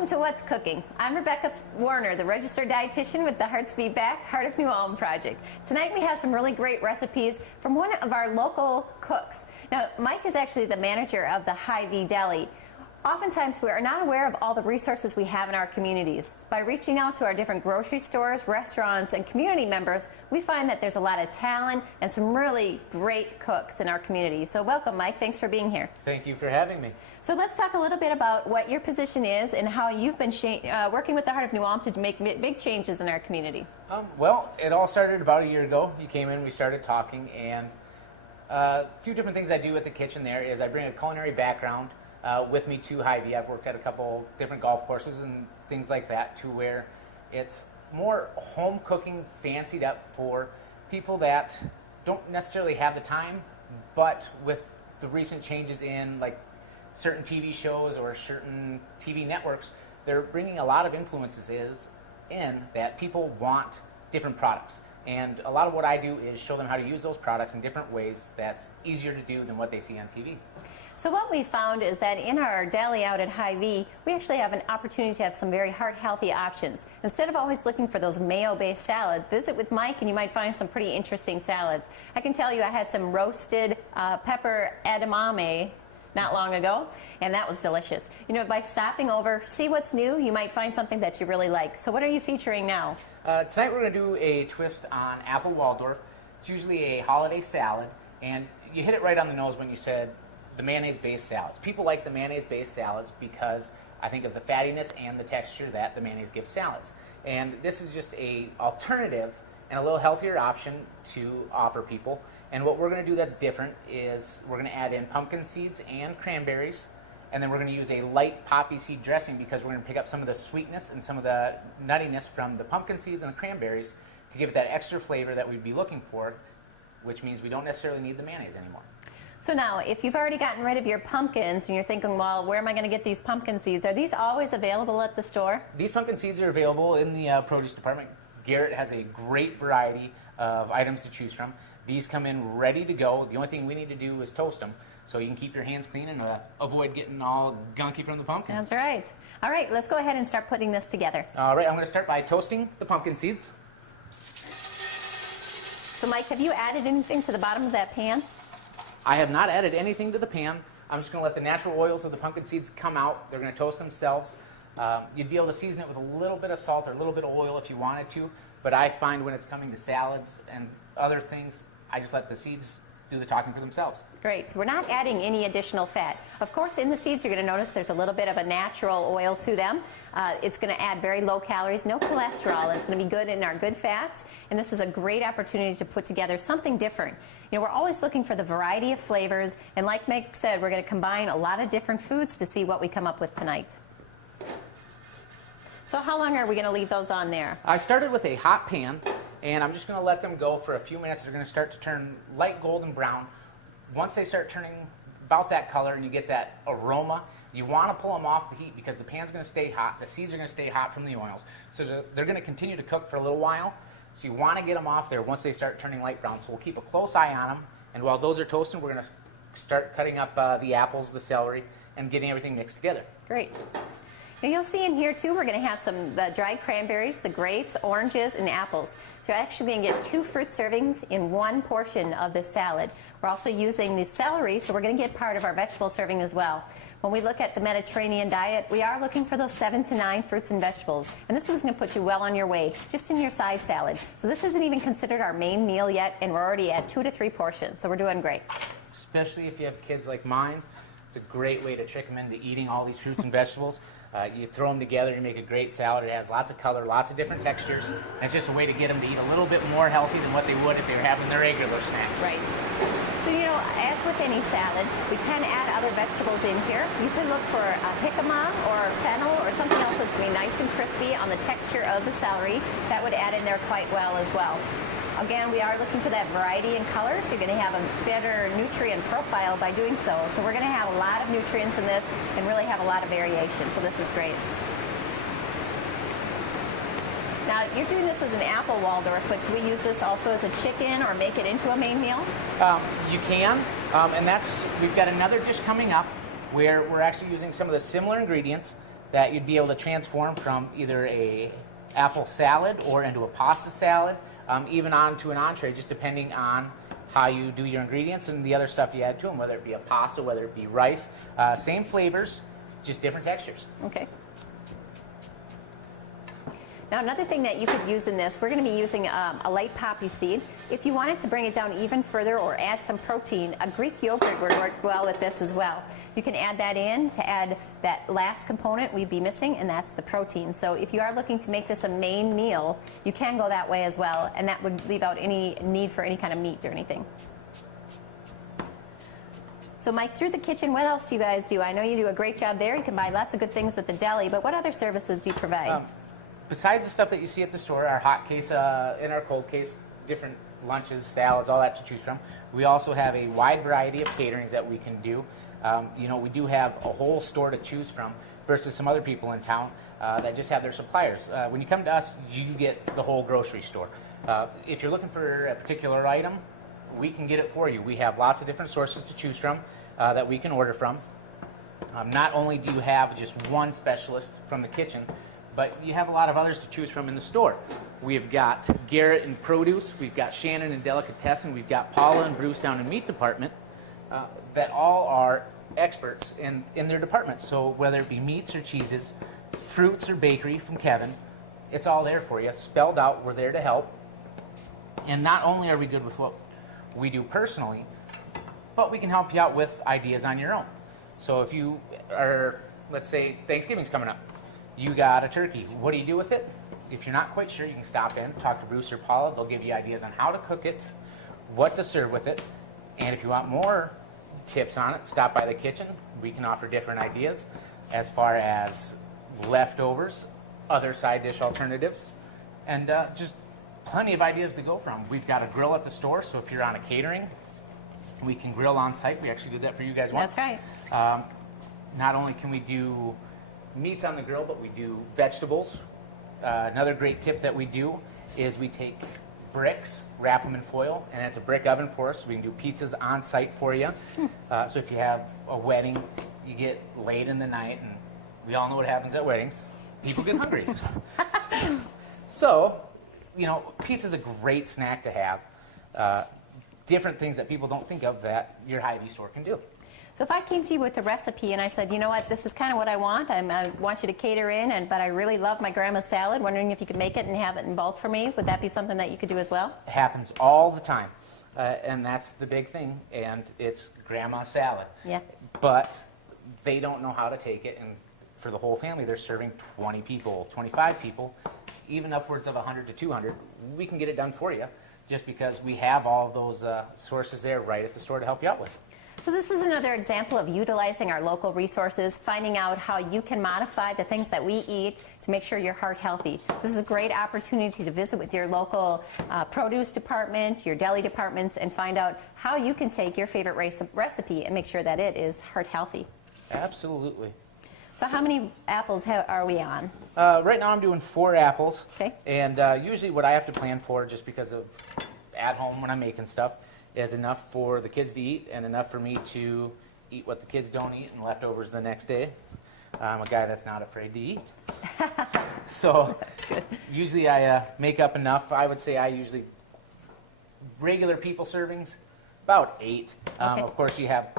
Welcome to What's Cooking. I'm Rebecca Warner, the registered dietitian with the Hearts Beat Back Heart of New Ulm project. Tonight we have some really great recipes from one of our local cooks. Now, Mike is actually the manager of the Hy-Vee Deli. Oftentimes we are not aware of all the resources we have in our communities. By reaching out to our different grocery stores, restaurants, and community members, we find that there's a lot of talent and some really great cooks in our community. So welcome, Mike. Thanks for being here. Thank you for having me. So let's talk a little bit about what your position is and how you've been working with the Heart of New Ulm to make big changes in our community. Well, it all started about a year ago. You came in, we started talking, and a few different things I do at the kitchen there is I bring a culinary background with me to Hy-Vee. I've worked at a couple different golf courses and things like that, to where it's more home cooking, fancied up for people that don't necessarily have the time, but with the recent changes in like certain TV shows or certain TV networks, they're bringing a lot of influences in that people want different products. And a lot of what I do is show them how to use those products in different ways that's easier to do than what they see on TV. So what we found is that in our deli out at Hy-Vee, we actually have an opportunity to have some very heart-healthy options. Instead of always looking for those mayo-based salads, visit with Mike and you might find some pretty interesting salads. I can tell you I had some roasted pepper edamame not long ago, and that was delicious. You know, by stopping over, see what's new, you might find something that you really like. So what are you featuring now? Tonight we're going to do a twist on Apple Waldorf. It's usually a holiday salad, and you hit it right on the nose when you said the mayonnaise-based salads. People like the mayonnaise-based salads because I think of the fattiness and the texture that the mayonnaise gives salads. And this is just a alternative and a little healthier option to offer people. And what we're going to do that's different is we're going to add in pumpkin seeds and cranberries, and then we're going to use a light poppy seed dressing because we're going to pick up some of the sweetness and some of the nuttiness from the pumpkin seeds and the cranberries to give it that extra flavor that we'd be looking for, which means we don't necessarily need the mayonnaise anymore. So now, if you've already gotten rid of your pumpkins and you're thinking, well, where am I going to get these pumpkin seeds? Are these always available at the store? These pumpkin seeds are available in the produce department. Garrett has a great variety of items to choose from. These come in ready to go. The only thing we need to do is toast them so you can keep your hands clean and avoid getting all gunky from the pumpkins. That's right. All right, let's go ahead and start putting this together. All right, I'm going to start by toasting the pumpkin seeds. So Mike, have you added anything to the bottom of that pan? I have not added anything to the pan. I'm just going to let the natural oils of the pumpkin seeds come out. They're going to toast themselves. You'd be able to season it with a little bit of salt or a little bit of oil if you wanted to, but I find when it's coming to salads and other things, I just let the seeds do the talking for themselves. Great. So we're not adding any additional fat. Of course, in the seeds, you're going to notice there's a little bit of a natural oil to them. It's going to add very low calories, no cholesterol, and it's going to be good in our good fats. And this is a great opportunity to put together something different. You know, we're always looking for the variety of flavors, and like Mike said, we're going to combine a lot of different foods to see what we come up with tonight. So how long are we going to leave those on there? I started with a hot pan, and I'm just going to let them go for a few minutes. They're going to start to turn light golden brown. Once they start turning about that color and you get that aroma, you want to pull them off the heat because the pan's going to stay hot. The seeds are going to stay hot from the oils. So they're going to continue to cook for a little while. So you want to get them off there once they start turning light brown. So we'll keep a close eye on them. And while those are toasting, we're going to start cutting up the apples, the celery, and getting everything mixed together. Great. And you'll see in here too, we're going to have some dried cranberries, the grapes, oranges, and apples. So you're actually going to get 2 fruit servings in one portion of this salad. We're also using the celery, so we're going to get part of our vegetable serving as well. When we look at the Mediterranean diet, we are looking for those 7 to 9 fruits and vegetables. And this is going to put you well on your way, just in your side salad. So this isn't even considered our main meal yet, and we're already at 2 to 3 portions. So we're doing great. Especially if you have kids like mine, it's a great way to trick them into eating all these fruits and vegetables. You throw them together, you make a great salad. It has lots of color, lots of different textures. And it's just a way to get them to eat a little bit more healthy than what they would if they were having their regular snacks. Right. So, you know, as with any salad, we can add other vegetables in here. You can look for jicama or fennel or something else that's going to be nice and crispy on the texture of the celery. That would add in there quite well as well. Again, we are looking for that variety in color, so you're going to have a better nutrient profile by doing so. So we're going to have a lot of nutrients in this and really have a lot of variation. So this is great. Now, you're doing this as an Apple Waldorf, but can we use this also as a chicken or make it into a main meal? You can, and we've got another dish coming up where we're actually using some of the similar ingredients that you'd be able to transform from either a apple salad or into a pasta salad, even onto an entree, just depending on how you do your ingredients and the other stuff you add to them, whether it be a pasta, whether it be rice. Same flavors, just different textures. Okay. Now, another thing that you could use in this, we're going to be using a light poppy seed. If you wanted to bring it down even further or add some protein, a Greek yogurt would work well with this as well. You can add that in to add that last component we'd be missing, and that's the protein. So if you are looking to make this a main meal, you can go that way as well, and that would leave out any need for any kind of meat or anything. So Mike, through the kitchen, what else do you guys do? I know you do a great job there. You can buy lots of good things at the deli, but what other services do you provide? Besides the stuff that you see at the store, our hot case and our cold case, different lunches, salads, all that to choose from, we also have a wide variety of caterings that we can do. We do have a whole store to choose from versus some other people in town that just have their suppliers. When you come to us, you get the whole grocery store. If you're looking for a particular item, we can get it for you. We have lots of different sources to choose from that we can order from. Not only do you have just one specialist from the kitchen, but you have a lot of others to choose from in the store. We've got Garrett in produce, we've got Shannon in delicatessen, we've got Paula and Bruce down in meat department that all are experts in their department. So whether it be meats or cheeses, fruits or bakery from Kevin, it's all there for you, spelled out. We're there to help. And not only are we good with what we do personally, but we can help you out with ideas on your own. So if you are, let's say Thanksgiving's coming up, you got a turkey. What do you do with it? If you're not quite sure, you can stop in, talk to Bruce or Paula. They'll give you ideas on how to cook it, what to serve with it. And if you want more tips on it, stop by the kitchen. We can offer different ideas as far as leftovers, other side dish alternatives, and just plenty of ideas to go from. We've got a grill at the store, so if you're on a catering, we can grill on site. We actually did that for you guys once. That's right. Not only can we do meats on the grill, but we do vegetables. Another great tip that we do is we take bricks, wrap them in foil, and it's a brick oven for us, so we can do pizzas on site for you. So if you have a wedding, you get late in the night, and we all know what happens at weddings. People get hungry. So, pizza's a great snack to have. Different things that people don't think of that your Hy-Vee store can do. So if I came to you with a recipe and I said, you know what, this is kind of what I want. I want you to cater in, but I really love my grandma's salad. Wondering if you could make it and have it in bulk for me. Would that be something that you could do as well? It happens all the time, and that's the big thing. And it's grandma's salad. Yeah. But they don't know how to take it, and for the whole family, they're serving 20 people, 25 people, even upwards of 100 to 200. We can get it done for you, just because we have all of those sources there right at the store to help you out with. So this is another example of utilizing our local resources, finding out how you can modify the things that we eat to make sure your heart healthy. This is a great opportunity to visit with your local produce department, your deli departments, and find out how you can take your favorite recipe and make sure that it is heart healthy. Absolutely. So how many apples are we on? Right now I'm doing 4 apples. Okay. And usually what I have to plan for, just because of at home when I'm making stuff, is enough for the kids to eat and enough for me to eat what the kids don't eat and leftovers the next day. I'm a guy that's not afraid to eat. So usually I make up enough. I would say I usually, regular people servings, about 8. Okay. Of course you have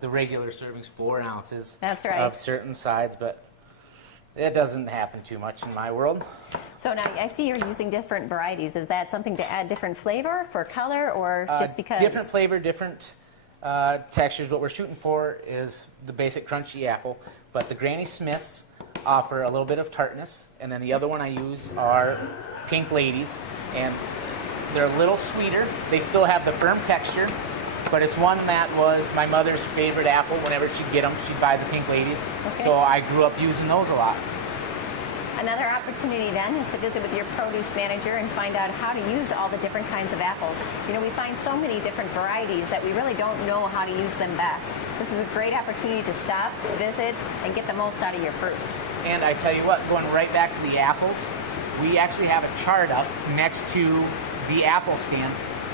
the regular servings, 4 ounces. That's right. Of certain sides, but it doesn't happen too much in my world. So now I see you're using different varieties. Is that something to add different flavor for color, or just because? Different flavor, different textures. What we're shooting for is the basic crunchy apple, but the Granny Smiths offer a little bit of tartness, and then the other one I use are Pink Ladies, and they're a little sweeter. They still have the firm texture, but it's one that was my mother's favorite apple. Whenever she'd get them, she'd buy the Pink Ladies. Okay. So I grew up using those a lot. Another opportunity then is to visit with your produce manager and find out how to use all the different kinds of apples. We find so many different varieties that we really don't know how to use them best. This is a great opportunity to stop, visit, and get the most out of your fruits. And I tell you what, going right back to the apples, we actually have a chart up next to the apple stand,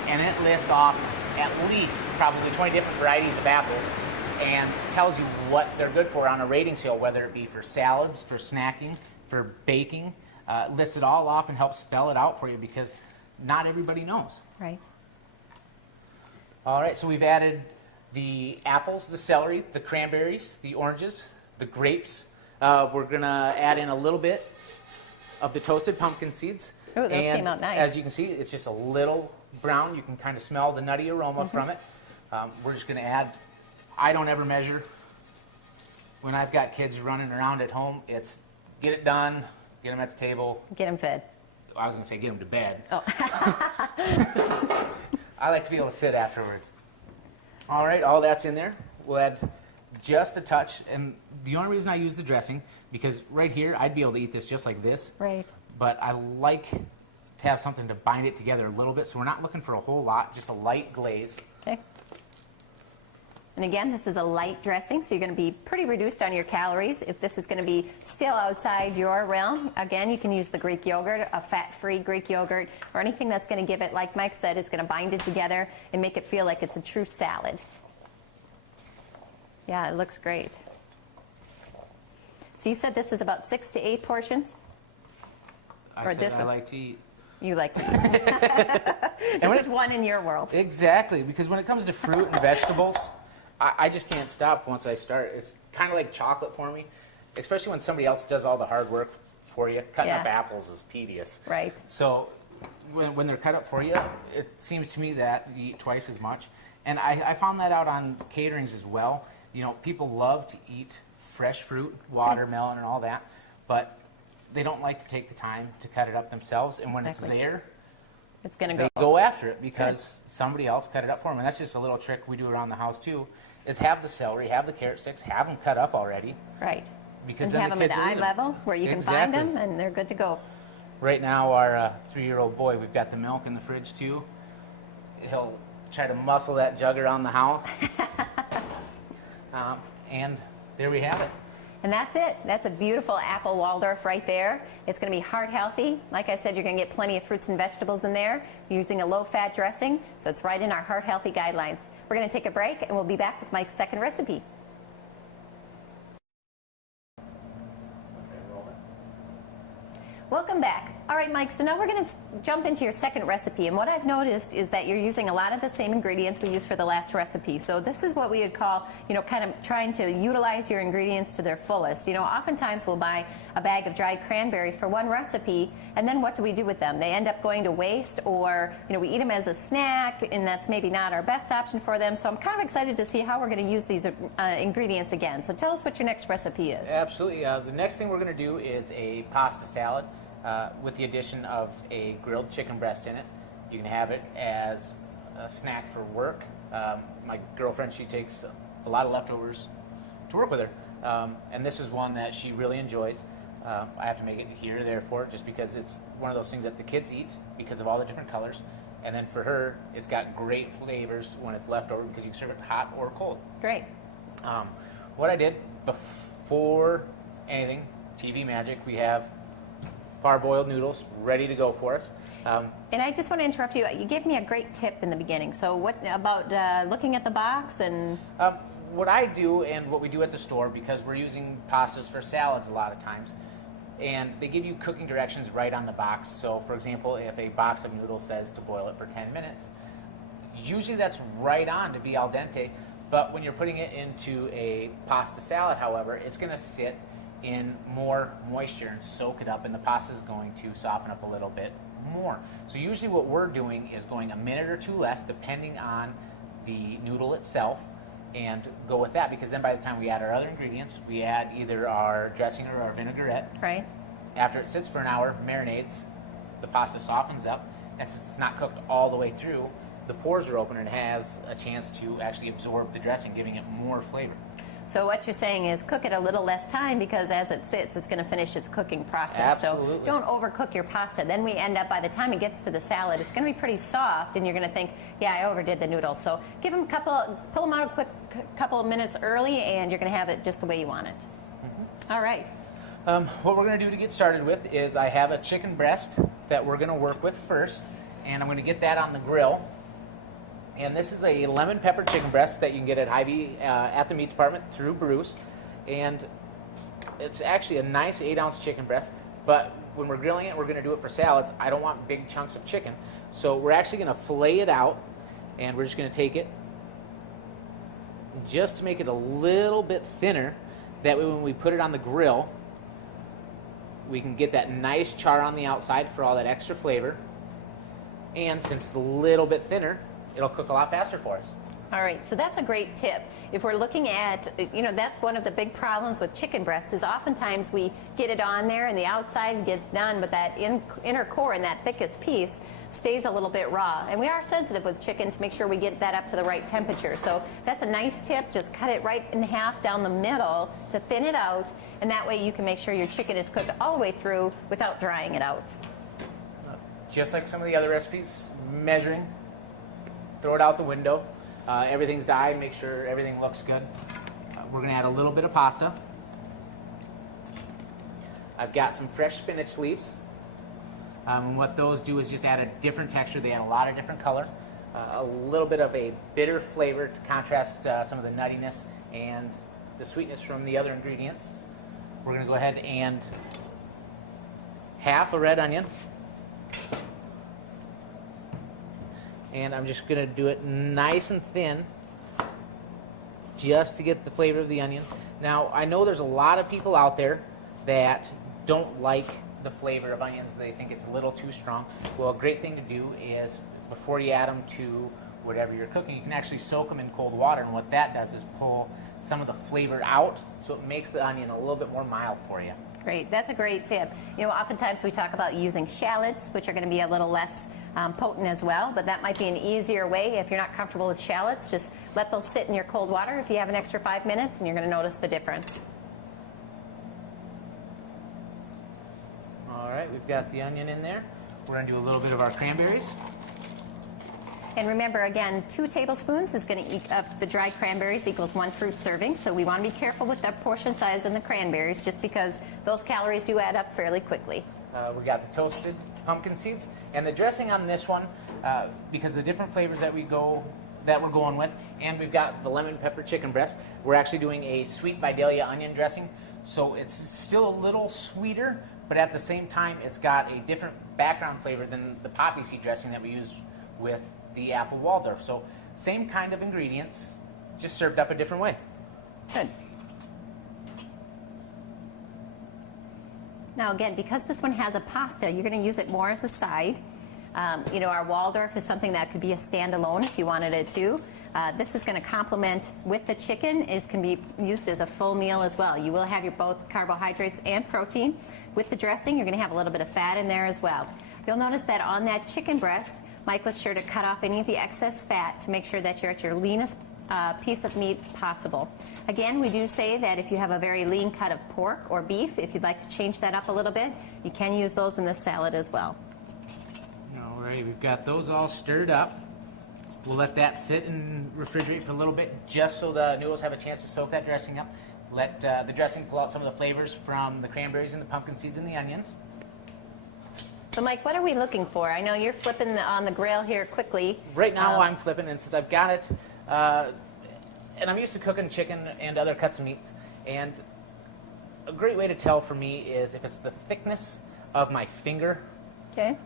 and it lists off at least probably 20 different varieties of apples and tells you what they're good for on a rating scale, whether it be for salads, for snacking, for baking. Lists it all off and helps spell it out for you because not everybody knows. Right. All right, so we've added the apples, the celery, the cranberries, the oranges, the grapes. We're going to add in a little bit of the toasted pumpkin seeds. Oh, those came out nice. As you can see, it's just a little brown. You can kind of smell the nutty aroma from it. We're just going to add, I don't ever measure. When I've got kids running around at home, it's get it done, get them at the table. Get them fed. I was going to say get them to bed. Oh. I like to be able to sit afterwards. All right, all that's in there. We'll add just a touch. And the only reason I use the dressing, because right here, I'd be able to eat this just like this. Right. But I like to have something to bind it together a little bit, so we're not looking for a whole lot, just a light glaze. Okay. And again, this is a light dressing, so you're going to be pretty reduced on your calories. If this is going to be still outside your realm, again, you can use the Greek yogurt, a fat-free Greek yogurt, or anything that's going to give it, like Mike said, is going to bind it together and make it feel like it's a true salad. Yeah, it looks great. So you said this is about 6 to 8 portions? I like to eat. You like to eat. This is one in your world. Exactly, because when it comes to fruit and vegetables, I just can't stop once I start. It's kind of like chocolate for me, especially when somebody else does all the hard work for you. Cutting up apples is tedious. Right. So when they're cut up for you, it seems to me that you eat twice as much. And I found that out on caterings as well. You know, people love to eat fresh fruit, watermelon and all that, but they don't like to take the time to cut it up themselves. And when it's there, it's going to they go after it because somebody else cut it up for them. And that's just a little trick we do around the house too, is have the celery, have the carrot sticks, have them cut up already. Right. Because and then have the them kids at eye level where you can find them and they're good to go. Right now, our 3-year-old boy, we've got the milk in the fridge too. He'll try to muscle that jug around the house. And there we have it. And that's it. That's a beautiful apple Waldorf right there. It's going to be heart healthy. Like I said, you're going to get plenty of fruits and vegetables in there using a low-fat dressing. So it's right in our heart healthy guidelines. We're going to take a break and we'll be back with Mike's second recipe. Welcome back. All right, Mike, so now we're going to jump into your second recipe. And what I've noticed is that you're using a lot of the same ingredients we used for the last recipe. So this is what we would call, you know, kind of trying to utilize your ingredients to their fullest. You know, oftentimes we'll buy a bag of dried cranberries for one recipe, and then what do we do with them? They end up going to waste, or, you know, we eat them as a snack, and that's maybe not our best option for them. So I'm kind of excited to see how we're going to use these ingredients again. So tell us what your next recipe is. Absolutely. The next thing we're going to do is a pasta salad. With the addition of a grilled chicken breast in it. You can have it as a snack for work. My girlfriend, she takes a lot of leftovers to work with her. And this is one that she really enjoys. I have to make it here or there for her just because it's one of those things that the kids eat because of all the different colors. And then for her, it's got great flavors when it's left over because you can serve it hot or cold. Great. What I did before anything, TV magic, we have parboiled noodles ready to go for us. And I just want to interrupt you. You gave me a great tip in the beginning. So what about looking at the box and... What I do and what we do at the store, because we're using pastas for salads a lot of times, and they give you cooking directions right on the box. So for example, if a box of noodles says to boil it for 10 minutes, usually that's right on to be al dente. But when you're putting it into a pasta salad, however, it's going to sit in more moisture and soak it up, and the pasta is going to soften up a little bit more. So usually what we're doing is going a minute or two less depending on the noodle itself, and go with that, because then by the time we add our other ingredients, we add either our dressing or our vinaigrette. Right. After it sits for an hour, marinates, the pasta softens up, and since it's not cooked all the way through, the pores are open and it has a chance to actually absorb the dressing, giving it more flavor. So what you're saying is cook it a little less time, because as it sits, it's going to finish its cooking process. Absolutely. So don't overcook your pasta. Then we end up, by the time it gets to the salad, it's going to be pretty soft, and you're going to think, yeah, I overdid the noodles. So give them pull them out a quick couple of minutes early, and you're going to have it just the way you want it. Mm-hmm. All right. What we're going to do to get started with is I have a chicken breast that we're going to work with first, and I'm going to get that on the grill. And this is a lemon pepper chicken breast that you can get at Hy-Vee at the meat department through Bruce. And it's actually a nice 8-ounce chicken breast, but when we're grilling it, we're going to do it for salads. I don't want big chunks of chicken. So we're actually going to fillet it out, and we're just going to take it just to make it a little bit thinner. That way when we put it on the grill, we can get that nice char on the outside for all that extra flavor. And since it's a little bit thinner, it'll cook a lot faster for us. All right, so that's a great tip. If we're looking at, that's one of the big problems with chicken breasts is oftentimes we get it on there and the outside gets done, but that inner core and that thickest piece stays a little bit raw. And we are sensitive with chicken to make sure we get that up to the right temperature. So that's a nice tip. Just cut it right in half down the middle to thin it out, and that way you can make sure your chicken is cooked all the way through without drying it out. Just like some of the other recipes, measuring, throw it out the window. Everything's dyed, make sure everything looks good. We're going to add a little bit of pasta. I've got some fresh spinach leaves. What those do is just add a different texture. They add a lot of different color. A little bit of a bitter flavor to contrast some of the nuttiness and the sweetness from the other ingredients. We're going to go ahead and half a red onion. And I'm just going to do it nice and thin just to get the flavor of the onion. Now, I know there's a lot of people out there that don't like the flavor of onions. They think it's a little too strong. Well, a great thing to do is before you add them to whatever you're cooking, you can actually soak them in cold water. And what that does is pull some of the flavor out, so it makes the onion a little bit more mild for you. Great, that's a great tip. Oftentimes we talk about using shallots, which are going to be a little less potent as well, but that might be an easier way. If you're not comfortable with shallots, just let those sit in your cold water if you have an extra 5 minutes, and you're going to notice the difference. All right, we've got the onion in there. We're going to do a little bit of our cranberries. And remember, again, 2 tablespoons is going to of the dried cranberries equals 1 fruit serving. So we want to be careful with the portion size and the cranberries, just because those calories do add up fairly quickly. We got the toasted pumpkin seeds and the dressing on this one, because the different flavors that we're going with, and we've got the lemon pepper chicken breast. We're actually doing a sweet Vidalia onion dressing, so it's still a little sweeter, but at the same time, it's got a different background flavor than the poppy seed dressing that we use with the Apple Waldorf. So same kind of ingredients, just served up a different way. Good. Now again, because this one has a pasta, you're going to use it more as a side. Our Waldorf is something that could be a standalone if you wanted it to. This is going to complement with the chicken. It can be used as a full meal as well. You will have your both carbohydrates and protein. With the dressing, you're going to have a little bit of fat in there as well. You'll notice that on that chicken breast, Mike was sure to cut off any of the excess fat to make sure that you're at your leanest piece of meat possible. Again, we do say that if you have a very lean cut of pork or beef, if you'd like to change that up a little bit, you can use those in this salad as well. All right, we've got those all stirred up. We'll let that sit and refrigerate for a little bit just so the noodles have a chance to soak that dressing up. Let the dressing pull out some of the flavors from the cranberries and the pumpkin seeds and the onions. So Mike, what are we looking for? I know you're flipping on the grill here quickly. Right now I'm flipping, and since I've got it, and I'm used to cooking chicken and other cuts of meats, and a great way to tell for me is if it's the thickness of my finger. Okay.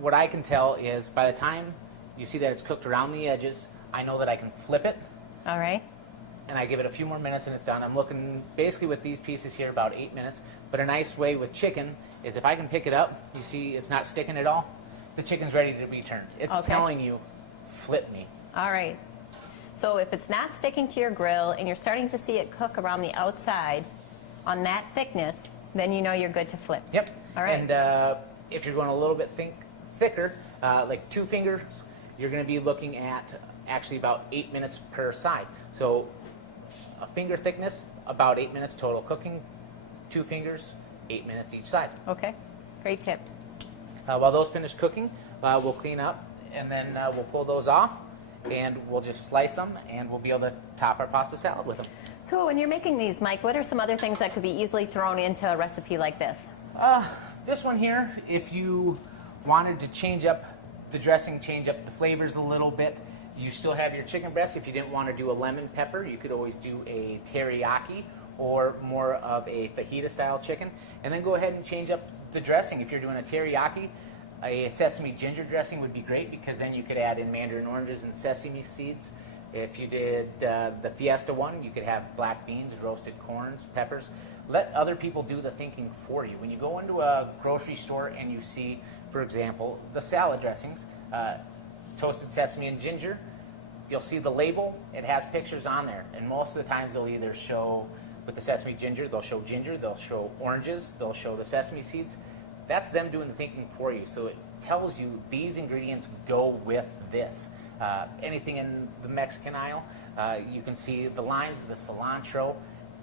What I can tell is by the time you see that it's cooked around the edges, I know that I can flip it. All right. And I give it a few more minutes and it's done. I'm looking basically with these pieces here about 8 minutes. But a nice way with chicken is if I can pick it up, you see it's not sticking at all, the chicken's ready to be turned. It's telling you, flip me. All right. So if it's not sticking to your grill and you're starting to see it cook around the outside on that thickness, then you know you're good to flip. Yep. All right. And if you're going a little bit thicker, like 2 fingers, you're going to be looking at actually about 8 minutes per side. So a finger thickness, about 8 minutes total cooking. 2 fingers, 8 minutes each side. Okay, great tip. While those finish cooking, we'll clean up, and then we'll pull those off, and we'll just slice them, and we'll be able to top our pasta salad with them. So when you're making these, Mike, what are some other things that could be easily thrown into a recipe like this? This one here, if you wanted to change up the dressing, change up the flavors a little bit, You still have your chicken breast. If you didn't want to do a lemon pepper, you could always do a teriyaki or more of a fajita style chicken. And then go ahead and change up the dressing. If you're doing a teriyaki, a sesame ginger dressing would be great, because then you could add in mandarin oranges and sesame seeds. If you did the fiesta one, you could have black beans, roasted corns, peppers. Let other people do the thinking for you. When you go into a grocery store and you see, for example, the salad dressings, toasted sesame and ginger, you'll see the label. It has pictures on there, and most of the times they'll either show, with the sesame ginger, they'll show oranges, they'll show the sesame seeds. That's them doing the thinking for you. So it tells you these ingredients go with this. Anything in the Mexican aisle, you can see the limes, the cilantro,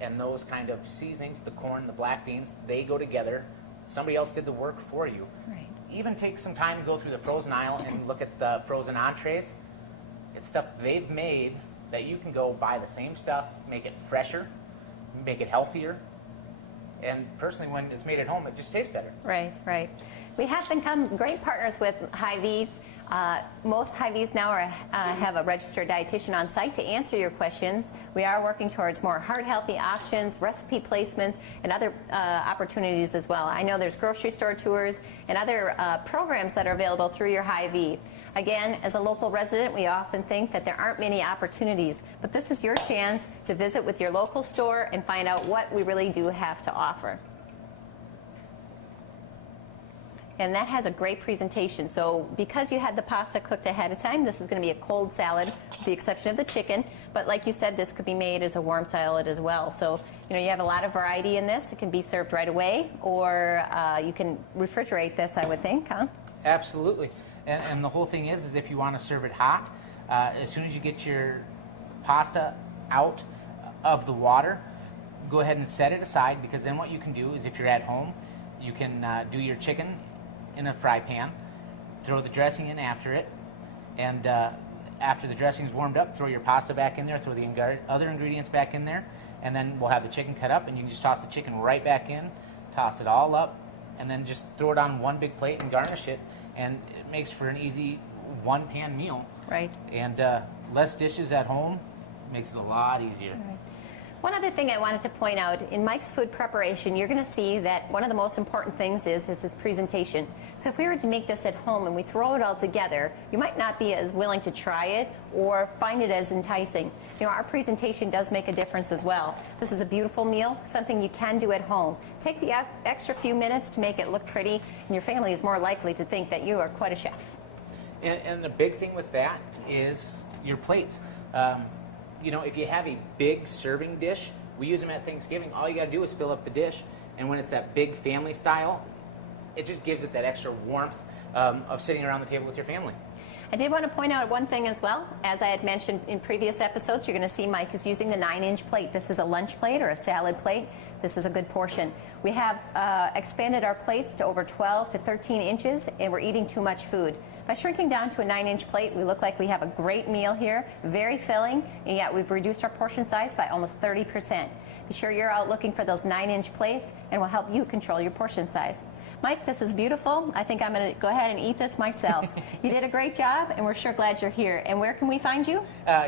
and those kind of seasonings, the corn, the black beans, they go together. Somebody else did the work for you. Right. Even take some time to go through the frozen aisle and look at the frozen entrees. It's stuff they've made that you can go buy the same stuff, make it fresher, make it healthier. And personally, when it's made at home, it just tastes better. Right, right. We have become great partners with Hy-Vee's. Most Hy-Vee's now have a registered dietitian on site to answer your questions. We are working towards more heart-healthy options, recipe placements, and other opportunities as well. I know there's grocery store tours and other programs that are available through your Hy-Vee. Again, as a local resident, we often think that there aren't many opportunities, but this is your chance to visit with your local store and find out what we really do have to offer. And that has a great presentation. So because you had the pasta cooked ahead of time, this is going to be a cold salad, with the exception of the chicken. But like you said, this could be made as a warm salad as well. So, you know, you have a lot of variety in this. It can be served right away, or you can refrigerate this, I would think, huh? Absolutely. And the whole thing is if you want to serve it hot, as soon as you get your pasta out of the water, go ahead and set it aside, because then what you can do is, if you're at home, you can do your chicken in a fry pan, throw the dressing in after it, and after the dressing's warmed up, throw your pasta back in there, throw the other ingredients back in there, and then we'll have the chicken cut up, and you can just toss the chicken right back in, toss it all up, and then just throw it on one big plate and garnish it, and it makes for an easy one-pan meal. Right. And less dishes at home makes it a lot easier. Right. One other thing I wanted to point out, in Mike's food preparation, you're going to see that one of the most important things is his presentation. So if we were to make this at home and we throw it all together, you might not be as willing to try it or find it as enticing. You know, our presentation does make a difference as well. This is a beautiful meal, something you can do at home. Take the extra few minutes to make it look pretty, and your family is more likely to think that you are quite a chef. And the big thing with that is your plates. You know, if you have a big serving dish, we use them at Thanksgiving, all you got to do is fill up the dish. And when it's that big family style, it just gives it that extra warmth of sitting around the table with your family. I did want to point out one thing as well. As I had mentioned in previous episodes, you're going to see Mike is using the 9-inch plate. This is a lunch plate or a salad plate. This is a good portion. We have expanded our plates to over 12 to 13 inches, and we're eating too much food. By shrinking down to a 9-inch plate, we look like we have a great meal here, very filling, and yet we've reduced our portion size by almost 30%. Be sure you're out looking for those 9-inch plates, and we'll help you control your portion size. Mike, this is beautiful. I think I'm going to go ahead and eat this myself. You did a great job, and we're sure glad you're here. And where can we find you?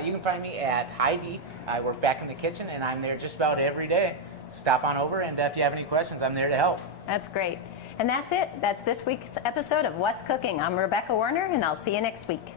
You can find me at Hy-Vee. I work back in the kitchen, and I'm there just about every day. Stop on over, and if you have any questions, I'm there to help. That's great. And that's it. That's this week's episode of What's Cooking. I'm Rebecca Warner, and I'll see you next week.